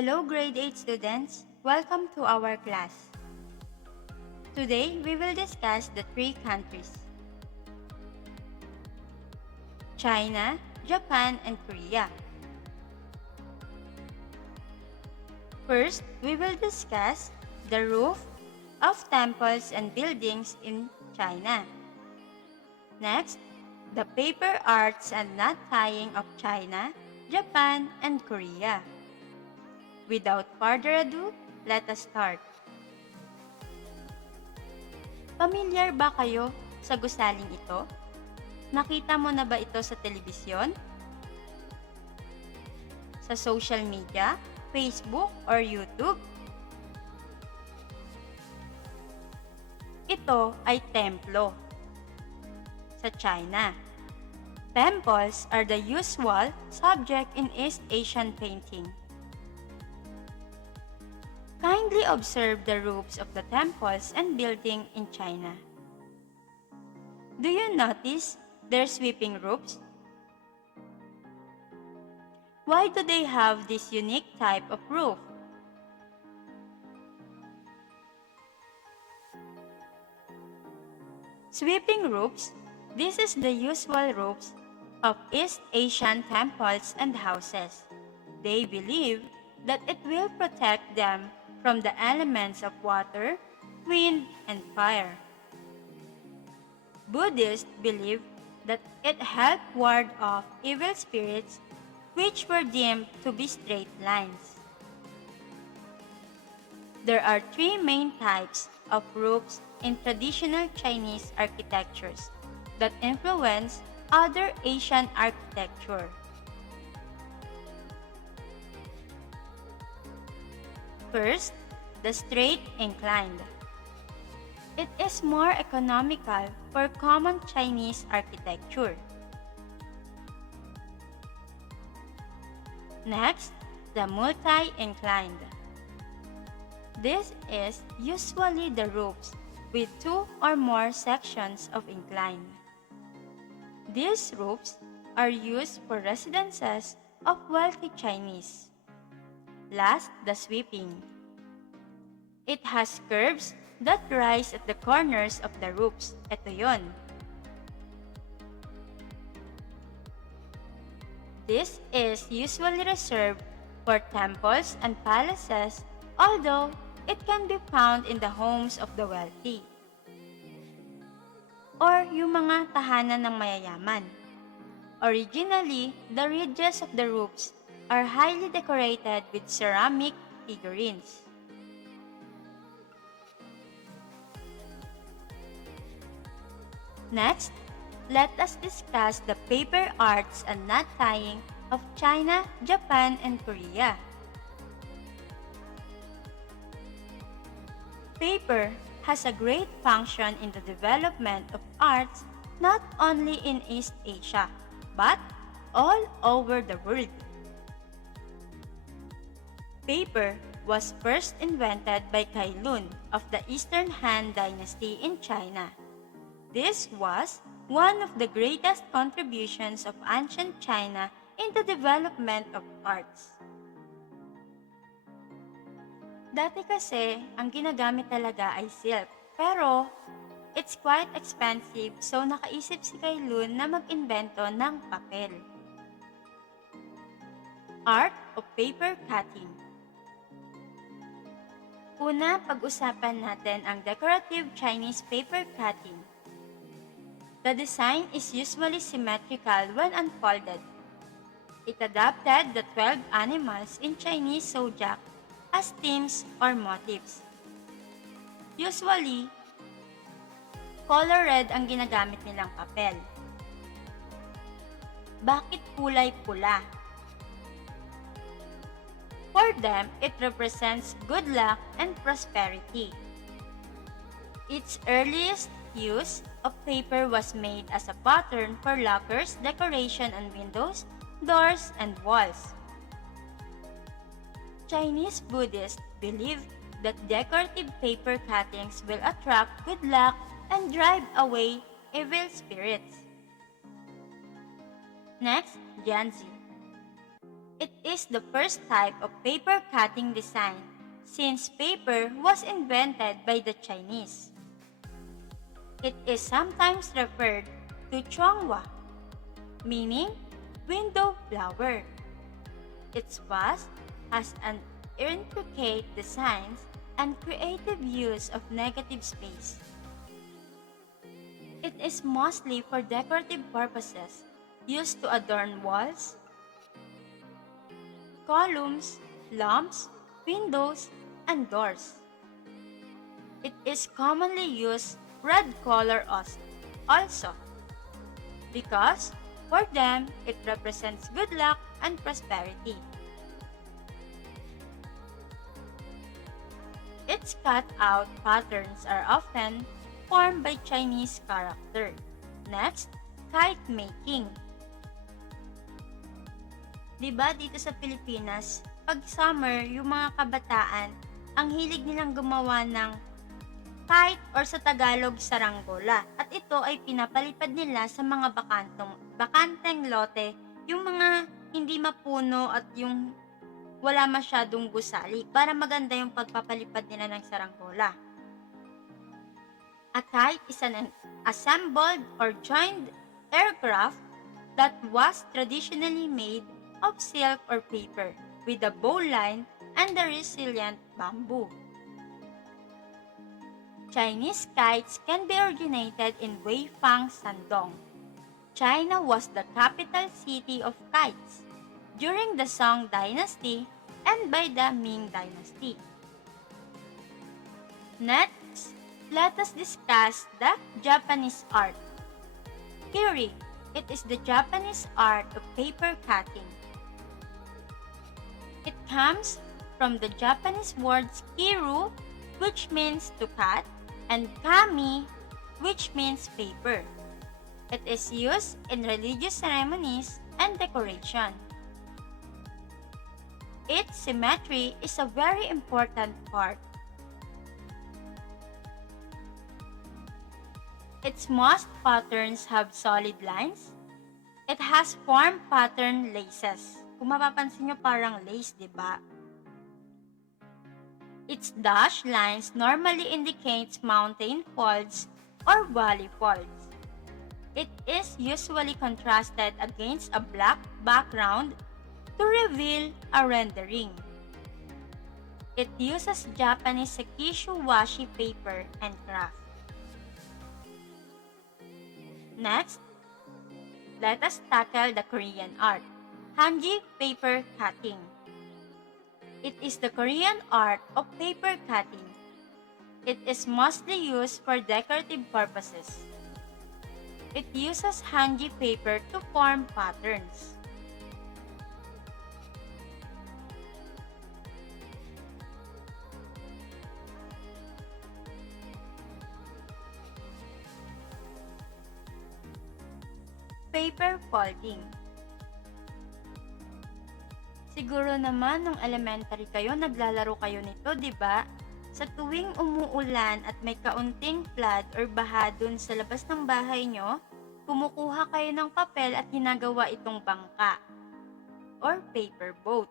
Hello grade 8 students, welcome to our class. Today we will discuss the three countries: China, Japan, and Korea. First, we will discuss the roof of temples and buildings in China. Next, the paper arts and knot tying of China, Japan, and Korea. Without further ado, let us start. Pamilyar ba kayo sa gusaling ito? Nakita mo na ba ito sa telebisyon? Sa social media, Facebook, or YouTube? Ito ay templo. Sa China, temples are the usual subject in East Asian painting. Kindly observe the roofs of the temples and buildings in China. Do you notice their sweeping roofs? Why do they have this unique type of roof? Sweeping roofs, this is the usual roofs of East Asian temples and houses. They believe that it will protect them from the elements of water, wind, and fire. Buddhists believe that it helped ward off evil spirits, which were deemed to be straight lines. There are three main types of roofs in traditional Chinese architectures that influence other Asian architecture. First, the straight inclined. It is more economical for common Chinese architecture. Next, the multi-inclined. This is usually the roofs with two or more sections of incline. These roofs are used for residences of wealthy Chinese. Last, the sweeping. It has curves that rise at the corners of the roofs. Ito yun. This is usually reserved for temples and palaces, although it can be found in the homes of the wealthy or yung mga tahanan ng mayayaman. Originally, the ridges of the roofs are highly decorated with ceramic figurines. Next, let us discuss the paper arts and knot tying of China, Japan, and Korea. Paper has a great function in the development of arts not only in East Asia, but all over the world. Paper was first invented by Kai Lun of the Eastern Han Dynasty in China. This was one of the greatest contributions of ancient China in the development of arts. Dati kasi, ang ginagamit talaga ay silk, pero it's quite expensive, so nakaisip si Kai Lun na mag-invento ng papel. Art of paper cutting. Una, pag-usapan natin ang decorative Chinese paper cutting. The design is usually symmetrical when unfolded. It adopted the 12 animals in Chinese zodiac as themes or motifs. Usually, color red ang ginagamit nilang papel. Bakit kulay pula? For them, it represents good luck and prosperity. Its earliest use of paper was made as a pattern for lockers, decoration on windows, doors, and walls. Chinese Buddhists believe that decorative paper cuttings will attract good luck and drive away evil spirits. Next, Jansen. It is the first type of paper cutting design since paper was invented by the Chinese. It is sometimes referred to Chonghua, meaning window flower. Its vase has an intricate designs and creative use of negative space. It is mostly for decorative purposes, used to adorn walls, columns, lamps, windows, and doors. It is commonly used red color also because for them it represents good luck and prosperity. Its cut-out patterns are often formed by Chinese character. Next, kite making. Diba dito sa Pilipinas, pag summer, yung mga kabataan, ang hilig nilang gumawa ng kite or sa Tagalog, saranggola. At ito ay pinapalipad nila sa mga bakanteng lote, yung mga hindi mapuno at yung wala masyadong gusali para maganda yung pagpapalipad nila ng saranggola. A kite is an assembled or joined aircraft that was traditionally made of silk or paper with a bowline and a resilient bamboo. Chinese kites can be originated in Weifang, Shandong. China was the capital city of kites during the Song dynasty and by the Ming dynasty. Next, let us discuss the Japanese art. Kiri, it is the Japanese art of paper cutting. It comes from the Japanese words kiru, which means to cut, and kami, which means paper. It is used in religious ceremonies and decoration. Its symmetry is a very important part. Its most patterns have solid lines. It has form pattern laces. Kung mapapansin nyo, parang lace, di ba? Its dashed lines normally indicates mountain folds or valley folds. It is usually contrasted against a black background to reveal a rendering. It uses Japanese sekishu washi paper and craft. Next, let us tackle the Korean art, Hanji paper cutting. It is the Korean art of paper cutting. It is mostly used for decorative purposes. It uses Hanji paper to form patterns. Paper folding. Siguro naman nung elementary kayo, naglalaro kayo nito, di ba? Sa tuwing umuulan at may kaunting flood or baha dun sa labas ng bahay nyo, kumukuha kayo ng papel at ginagawa itong bangka or paper boat.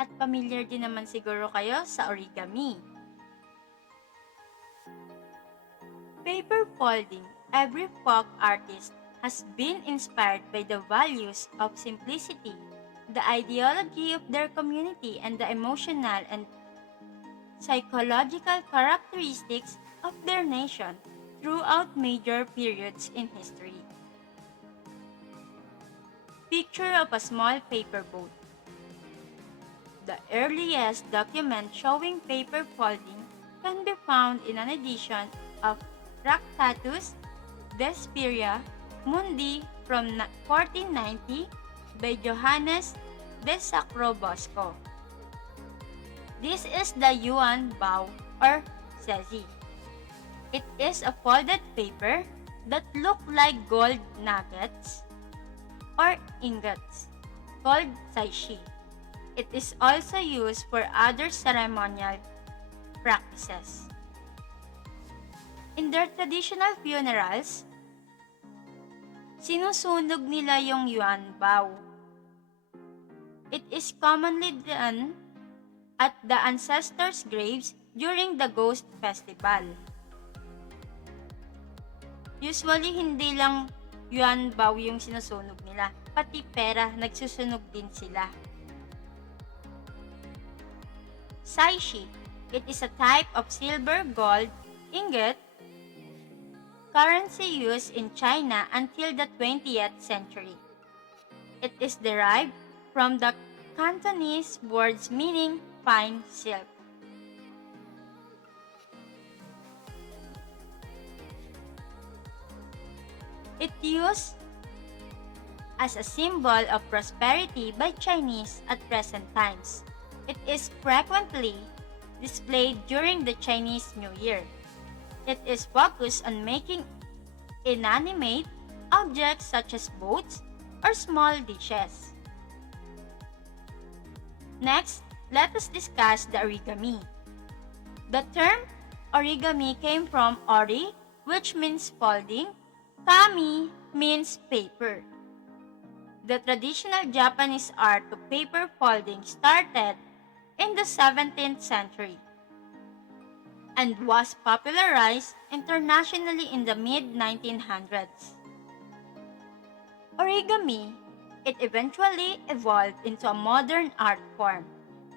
At familiar din naman siguro kayo sa origami. Paper folding, every folk artist has been inspired by the values of simplicity, the ideology of their community, and the emotional and psychological characteristics of their nation throughout major periods in history. Picture of a small paper boat. The earliest document showing paper folding can be found in an edition of Tractatus Desperia Mundi from 1490 by Johannes de Sacrobosco. This is the Yuan Bao or Sezi. It is a folded paper that look like gold nuggets or ingots, called saishi. It is also used for other ceremonial practices. In their traditional funerals, Sinusunog nila yung yuanbao. It is commonly done at the ancestors' graves during the ghost festival. Usually, hindi lang yuanbao yung sinusunog nila, pati pera nagsusunog din sila. Saishi. It is a type of silver gold ingot currency used in China until the 20th century. It is derived from the Cantonese words meaning fine silk. It used as a symbol of prosperity by Chinese at present times. It is frequently displayed during the Chinese New Year. It is focused on making inanimate objects such as boats or small dishes. Next, let us discuss the origami. The term origami came from ori, which means folding, kami means paper. The traditional Japanese art of paper folding started in the 17th century and was popularized internationally in the mid-1900s. Origami, it eventually evolved into a modern art form.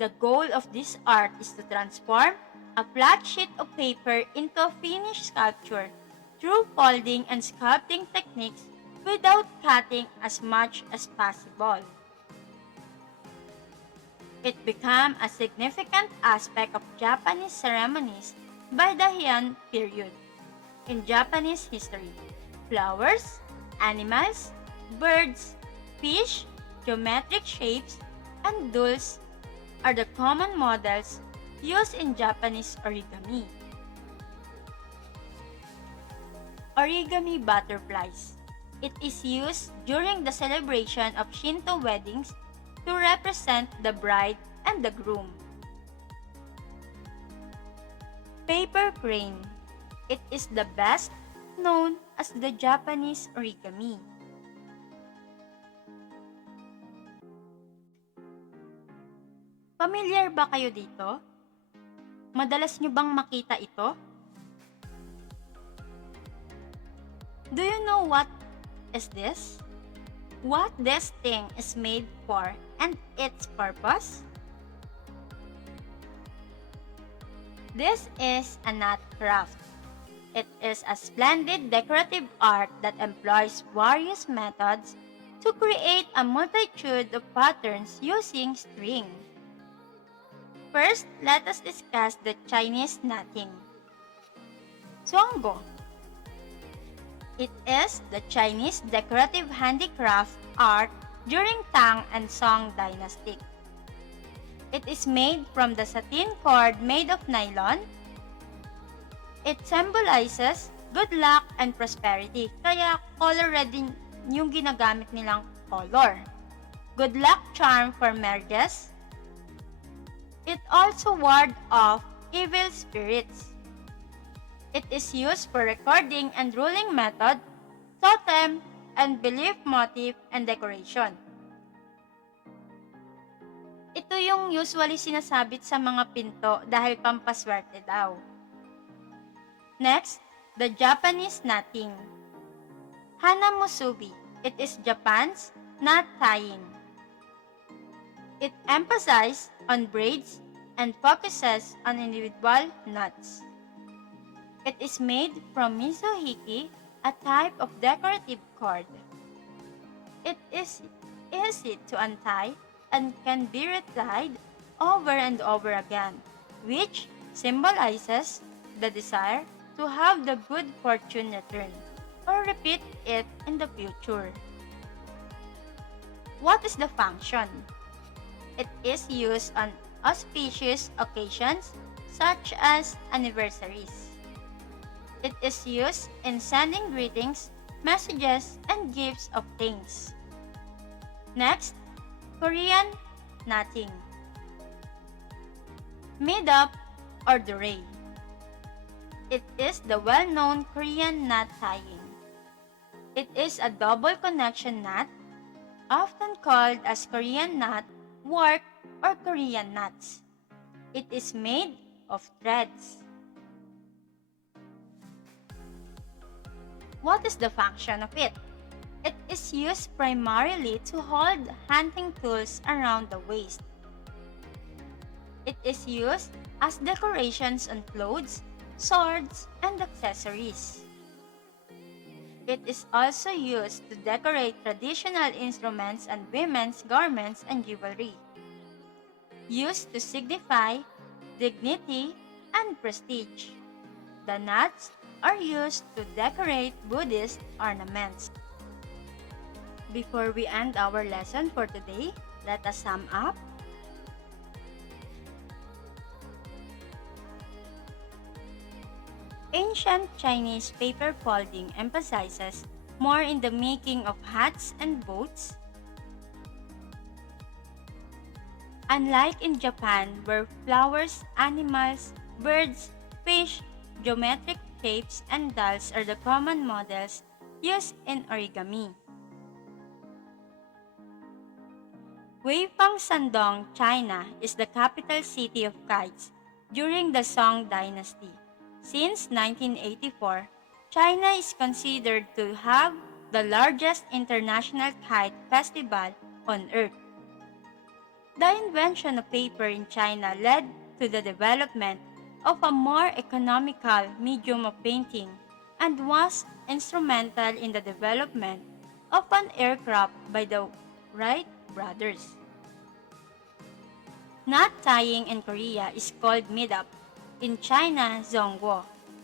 The goal of this art is to transform a flat sheet of paper into a finished sculpture through folding and sculpting techniques without cutting as much as possible. It became a significant aspect of Japanese ceremonies by the Heian period. In Japanese history, flowers, animals, birds, fish, geometric shapes, and dolls are the common models used in Japanese origami. Origami butterflies. It is used during the celebration of Shinto weddings to represent the bride and the groom. Paper crane. It is the best known as the Japanese origami. Familiar ba kayo dito? Madalas nyo bang makita ito? Do you know what is this? What this thing is made for and its purpose? This is a knot craft. It is a splendid decorative art that employs various methods to create a multitude of patterns using string. First, let us discuss the Chinese knotting. Zuanggo. It is the Chinese decorative handicraft art during Tang and Song dynasty. It is made from the satin cord made of nylon. It symbolizes good luck and prosperity, kaya color red din yung ginagamit nilang color. Good luck charm for marriages. It also ward off evil spirits. It is used for recording and ruling method, totem, and belief motif and decoration. Ito yung usually sinasabit sa mga pinto dahil pampaswerte daw. Next, the Japanese knotting. Hanamusubi. It is Japan's knot tying. It emphasizes on braids and focuses on individual knots. It is made from mizohiki, a type of decorative cord. It is easy to untie and can be retied over and over again, which symbolizes the desire to have the good fortune return or repeat it in the future. What is the function? It is used on auspicious occasions such as anniversaries. It is used in sending greetings, messages, and gifts of things. Next, Korean knotting. Made-up or doré. It is the well-known Korean knot tying. It is a double connection knot, often called as Korean knot, work, or Korean knots. It is made of threads. What is the function of it? It is used primarily to hold hunting tools around the waist. It is used as decorations on clothes, swords, and accessories. It is also used to decorate traditional instruments and women's garments and jewelry. Used to signify dignity and prestige. The knots are used to decorate Buddhist ornaments. Before we end our lesson for today, let us sum up. Ancient Chinese paper folding emphasizes more in the making of hats and boats. Unlike in Japan, where flowers, animals, birds, fish, geometric shapes, and dolls are the common models used in origami. Weifang Shandong, China, is the capital city of kites during the Song Dynasty. Since 1984, China is considered to have the largest international kite festival on Earth. The invention of paper in China led to the development of a more economical medium of painting and was instrumental in the development of an aircraft by the Wright brothers. Knot tying in Korea is called midap, in China, zongguo,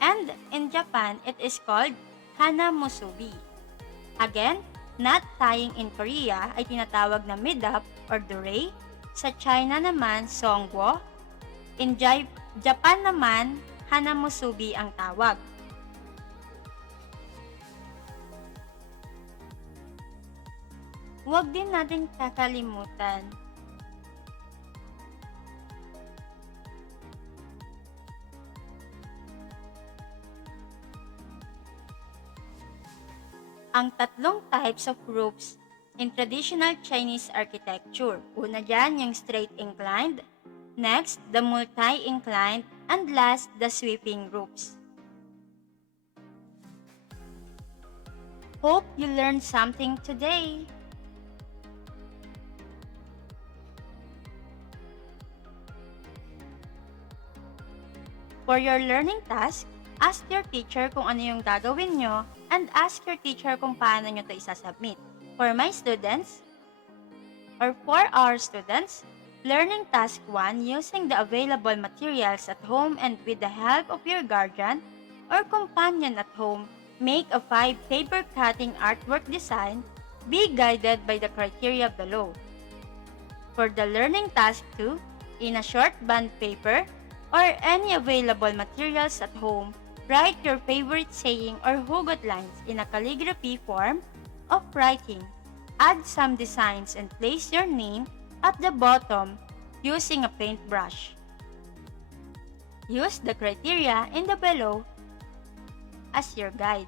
and in Japan, it is called hanamusubi. Again, knot tying in Korea ay tinatawag na midap or dorei, sa China naman, zongguo, in Japan naman, hanamusubi ang tawag. Huwag din natin kakalimutan ang tatlong types of roofs in traditional Chinese architecture. Una dyan, yung straight inclined. Next, the multi-inclined. And last, the sweeping roofs. Hope you learned something today. For your learning task, ask your teacher kung ano yung gagawin nyo and ask your teacher kung paano nyo ito isasubmit. For my students, or for our students, learning task 1 using the available materials at home and with the help of your guardian or companion at home, make a 5 paper cutting artwork design, be guided by the criteria below. For the learning task 2, in a short bond paper or any available materials at home, write your favorite saying or hugot lines in a calligraphy form of writing. Add some designs and place your name at the bottom using a paintbrush. Use the criteria in the below as your guide.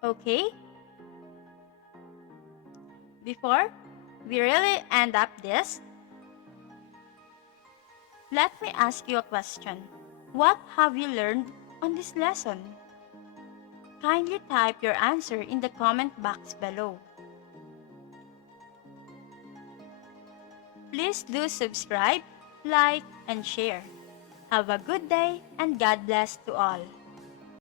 Okay? Before we really end up this, let me ask you a question. What have you learned on this lesson? Kindly type your answer in the comment box below. Please do subscribe, like, and share. Have a good day and God bless to all.